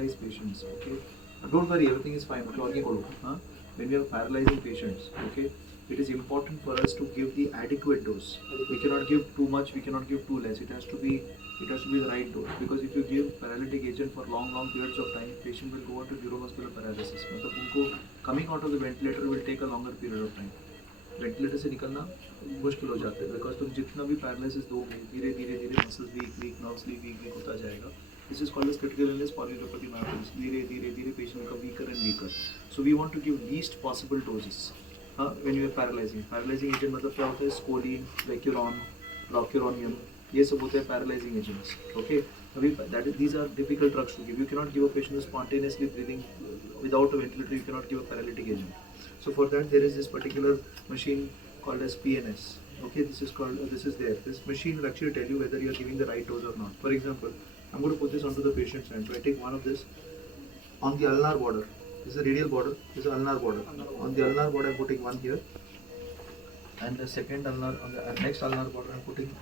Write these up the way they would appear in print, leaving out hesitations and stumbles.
paralyzed patients, okay, don't worry, everything is fine. Okay, huh? When we have paralyzing patients, okay, it is important for us to give the adequate dose. We cannot give too much, we cannot give too less. It has to be the right dose, because if you give paralytic agent for long periods of time, patient will go on to neuromuscular paralysis. मतलब उनको coming out of the ventilator will take a longer period of time. Ventilator से निकलना मुश्किल हो जाता है, because तुम जितना भी पैरालिसिस दोगे धीरे धीरे धीरे मसल्स वीक नर्व्स वीक होता जाएगा. This is called as critical illness polyneuropathy myosis. धीरे धीरे धीरे patient become weaker and weaker. So we want to give least possible doses when you are paralysing agent. मतलब क्या होता है, स्कोलिन, वेक्यूरॉन, रोक्यूरोनियम, ये सब होते हैं पैरालाइजिंग एजेंट्स. ओके, अभी that is these are difficult drugs to give. You cannot give a patient spontaneously breathing without a ventilator. You cannot give a paralytic agent. So for that there is this particular machine called as PNS. Okay, this is there. This machine will actually tell you whether you are giving the right dose or not. For example, I'm going to put this onto the patient's hand. So I take one of this on the ulnar border. This is a radial border. This is ulnar border. On the ulnar border, I'm putting one here, and the second ulnar on the next ulnar border, I'm putting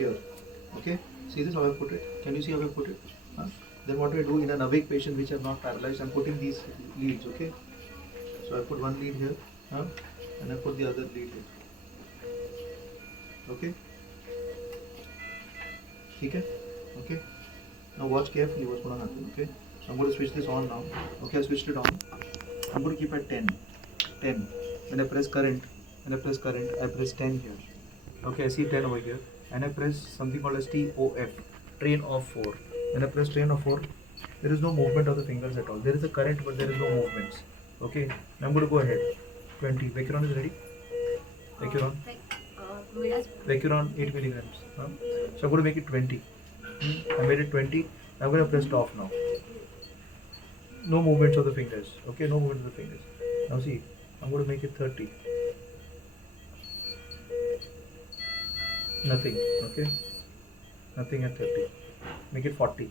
here. Okay, see this how I put it? Can you see how I put it? Then what I do in an awake patient which are not paralyzed, I'm putting these leads. Okay. So I put one lead here, and I put the other lead here. Okay. Okay. Okay. Now watch carefully what's going to happen. Okay. So I'm going to switch this on now. Okay, I switched it on. I'm going to keep at 10. 10. When I press current, I press 10 here. Okay, I see 10 over here, and I press something called as TOF, train off 4. When I press train off 4, there is no movement of the fingers at all. There is a current, but there is no movements. Okay, now I'm going to go ahead. 20. Vecuron is ready. Vecuron. Vecuron 8 milligrams. So I'm going to make it 20. I made it 20. I'm going to press off now. No movements of the fingers. Okay, no movement of the fingers. Now see, I'm going to make it 30. Nothing. Okay. Nothing at 30. Make it 40.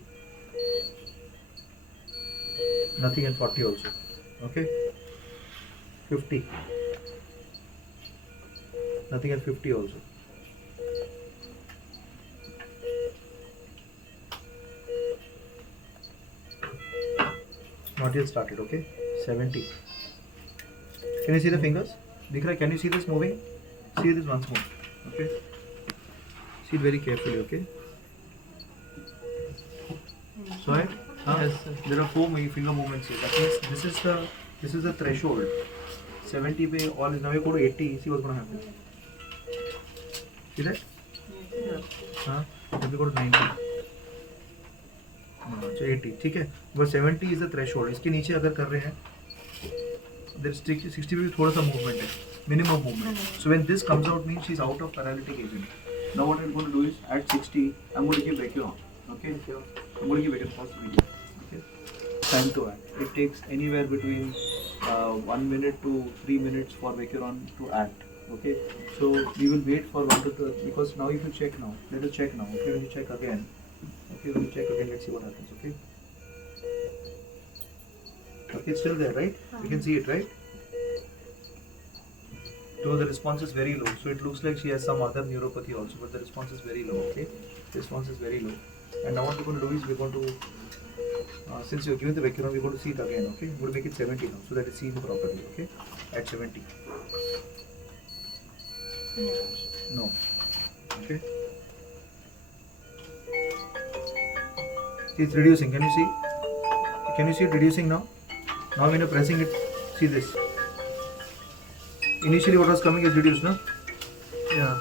Nothing at 40 also. Okay. 50. Nothing at 50 also. Not yet started. Okay. 70. Can you see the fingers? Dikh raha hai? Can you see this moving? See this once more. Okay. See it very carefully. Okay. So yes, there are 4 finger movements here. That means this is the threshold. 70 पे all is now you go to 80. See what's going to happen. See that? Yeah. If you go to 90. So 80. ठीक है. But 70 is the threshold. इसके नीचे अगर कर रहे हैं, there is 60 पे थोड़ा सा movement है. Minimum movement. So when this comes out means she's out of paralytic agent. Now what I'm going to do is at 60, I'm going to give Vecuron. Okay. I'm going to give Vecuron first. Time to act. It takes anywhere between 1 minute to 3 minutes for Vecuron to act. Okay, so we will wait for 1 to 2, because now if you check now, let us check now. Okay, when you check again, let's see what happens. Okay, it's still there, right? You can see it, right? So the response is very low. So it looks like she has some other neuropathy also, but the response is very low. Okay, the response is very low. And now what we're going to do is we're going to since you're giving the Vecuron, we're going to see it again. Okay, we're going to make it 70 now, so that it's seen properly. Okay, at 70. No. Okay. See, it's reducing. Can you see? Can you see it reducing now? Now when you're pressing it, see this. Initially, what was coming is reduced, no? Yeah.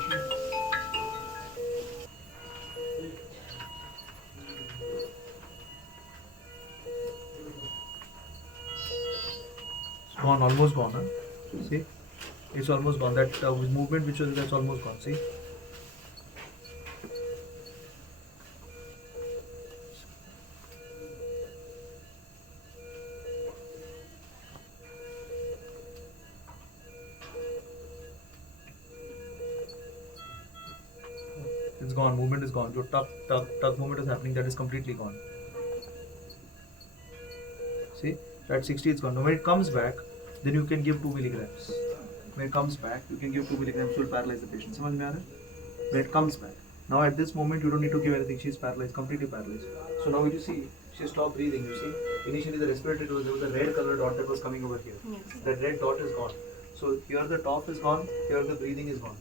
Gone, almost gone. Huh? See, it's almost gone. That movement which was, that's almost gone. See. It's gone. Movement is gone. The tuck movement is happening. That is completely gone. See, at 60 it's gone. Now when it comes back, then you can give 2 milligrams. When it comes back, you can give 2 milligrams to paralyze the patient. समझ में आ रहा है? When it comes back. Now at this moment, you don't need to give anything. She is paralyzed, completely paralyzed. So now you see, she stopped breathing. You see, initially the respiratory dose, there was a red color dot that was coming over here. Yes. That red dot is gone. So here the top is gone, here the breathing is gone.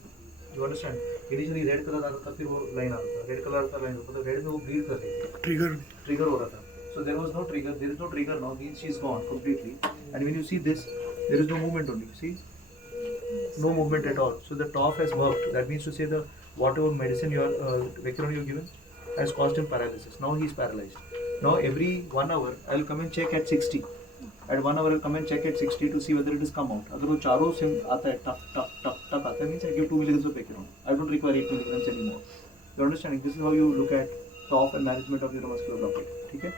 You understand? Initially red color आता था, फिर वो line आता था, red color आता line आता था, red में वो bleed कर रही थी. Trigger हो रहा था. So there was no trigger. There is no trigger now. She's gone completely. And when you see this, there is no movement only. See, no movement at all. So the TOF has worked. That means to say the whatever medicine you are Vectron you given has caused him paralysis. Now he is paralyzed. Now every 1 hour I will come and check at 60. At 1 hour I will come and check at 60 to see whether it has come out. अगर वो चारों SIM आता है टक टक टक टक आता है means I give 2 milligrams of Vectron. I don't require 8 milligrams anymore. You understanding? This is how you look at TOF and management of neuromuscular blockade. ठीक है?